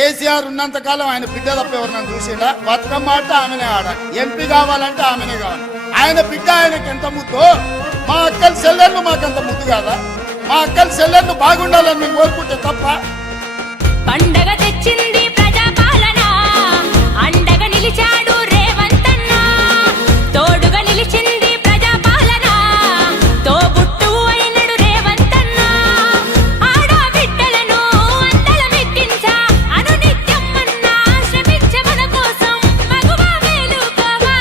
కేసీఆర్ ఉన్నంత కాలం ఆయన బిడ్డ తప్ప ఎవరినైనా చూసిండా? బతుకమ్మ ఆట ఆమెనే ఆడాలి, ఎంపీ కావాలంటే ఆమెనే కావాలి. ఆయన బిడ్డ ఆయనకి ఎంత ముద్దో మా అక్కల చెల్లెళ్ళు మాకంత ముద్దు కాదా? మా అక్కల చెల్లెళ్ళు బాగుండాలని మేము కోరుకుంటే తప్ప. పండగ తెచ్చింది ప్రజాపాలన, అండగా నిలిచాడు రేవంతన్న, తోడుగా నిలిచింది ప్రజాపాలన, తోబుట్టు అయినడు రేవంతన్న. ఆడబిడ్డలను అందలమెక్కించా అనునిత్యం మన్నా శ్రమించ మన కోసం మగువా వేలుకోవా.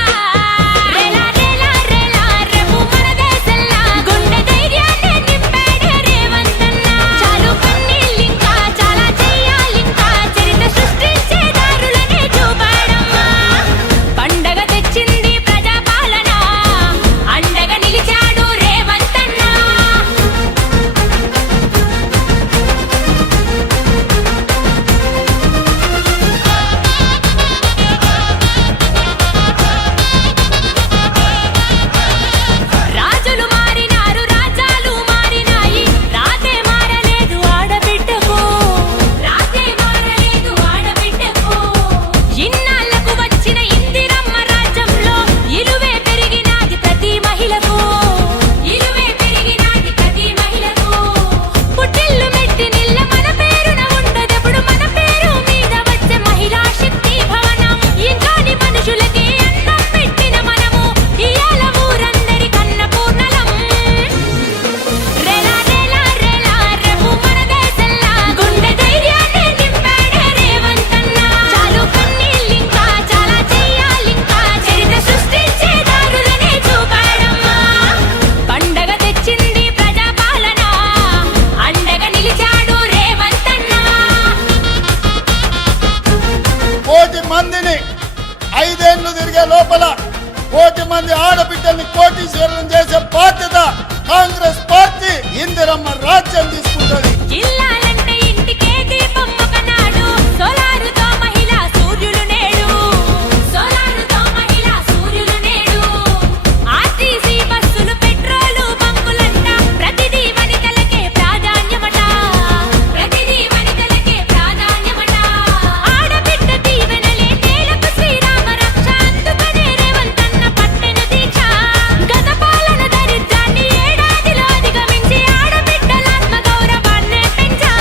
రేలా రేలా రేలా రేపు మన దేశంలా గుండె ధైర్యాన్ని నింపాడే రేవంతన్న. చాలు కన్నీళ్ళింకా చాలా చెయ్యాలింకా చరిత్ర సృష్టించే దారులనే చూపాడమ్మా. పండగ తెచ్చింది ప్రజాపాలన, అండగా నిలిచాడు రేవంతన్న. రాజులు మారినారు, రాజ్యాలు మారినాయి, రాతే మారలేదు ఆడబిడ్డకు, రాతే మారలేదు ఆడబిడ్డకు. ఇన్నాళ్లకు వచ్చిన ఇందిరమ్మ రాజ్యంలో ఇలువే పెరిగినాది ప్రతి మహిళకు, ఇలువే పెరిగినాది ప్రతి మహిళకు. పుట్టిల్లు మెట్టి నిల్ల మన పేరున ఉండదెప్పుడు, మన పేరు మీద వచ్చే మహిళా శక్తి భవనం. ఇంకాని మనుషులకి అన్నం పెట్టిన మనము ఇయాల ఊరందరి కన్న పూర్ణలం. రేలా రేలా రేలా రేపు మన దేశంలా గుండె ధైర్యాన్ని నింపాడే రేవంతన్న. చాలు కన్నీళ్ళింకా చాలా చెయ్యాలింకా చరిత్ర సృష్టించే దారులనే చూపాడమ్మా. పండగ తెచ్చింది ప్రజాపాలన, అండగా నిలిచాడు రేవంతన్న. కోటి మందిని 5 ఏళ్లు తిరిగే లోపల కోటి మంది ఆడబిడ్డల్ని కోటీశ్వరులను చేసే బాధ్యత కాంగ్రెస్ పార్టీ ఇందిరమ్మ రాజ్యం తీసుకుంటుంది. ఇల్లాలంటే ఇంటికే దీపం ఒకనాడు, సోలారుతో మహిళా సూర్యులు నేడు, సోలారుతో మహిళా సూర్యులు నేడు. ఆర్టీసీ బస్సులు పెట్రోలు బంకులంట, ప్రతిదీ వనితలకే ప్రాధాన్యమట, ప్రతిదీ వనితలకే ప్రాధాన్యమట. ఆడబిడ్డ దీవెనలే నేలకు శ్రీరామ రక్ష, అందుకనే రేవంతన్న పట్టెన దీక్ష. గత పాలన దరిద్రాన్ని ఏడాదిలో అధిగమించి ఆడబిడ్డల ఆత్మ గౌరవాన్నే పెంచా.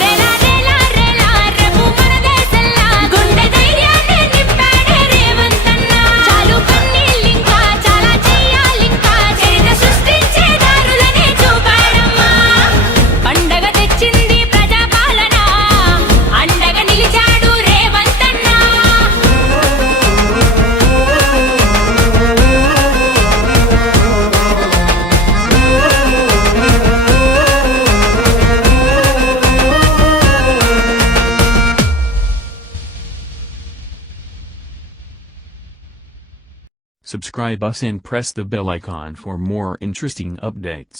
రేలా రేలా రేలా రేపు మన దేశంలా గుండె ధైర్యాన్ని నింపాడే రేవంతన్న. చాలు కన్నీళ్ళింకా చాలా చెయ్యాలింకా చరిత్ర సృష్టించే దారులనే చూపాడమ్మా. పండగ తెచ్చింది ప్రజాపాలన, అండగా నిలిచాడు రేవంతన్న. Subscribe us and press the bell icon for more interesting updates.